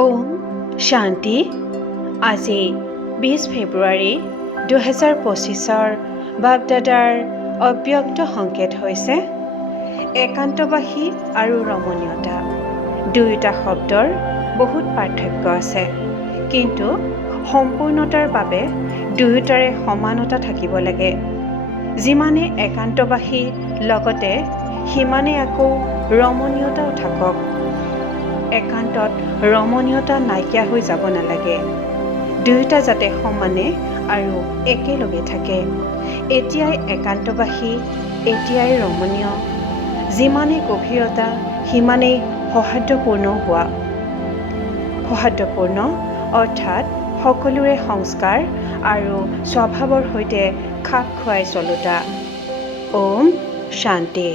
ওম শান্তি। আজি বিছ ফেব্ৰুৱাৰী দুহেজাৰ পঁচিছৰ বাপদাদাৰ অব্যক্ত সংকেত হৈছে একান্তবাসী আৰু ৰমণীয়তা। দুয়োটা শব্দৰ বহুত পাৰ্থক্য আছে কিন্তু সম্পূৰ্ণতাৰ বাবে দুয়োটাৰে সমানতা থাকিব লাগে। যিমানে একান্তবাসী লগতে সিমানে আকৌ ৰমণীয়তাও থাকক। একান্তত ৰমণীয়তা নাইকিয়া হৈ যাব নালাগে। দুয়োটা যাতে সমানে আৰু একেলগে থাকে। এতিয়াই একান্তবাসী এতিয়াই ৰমণীয়। যিমানেই গভীৰতা সিমানেই সৌহাৰ্দ্যপূৰ্ণ হোৱা। সৌহাৰ্দ্যপূৰ্ণ অৰ্থাৎ সকলোৰে সংস্কাৰ আৰু স্বভাৱৰ সৈতে খাপ খুৱাই চলোতা। ওম শান্তি।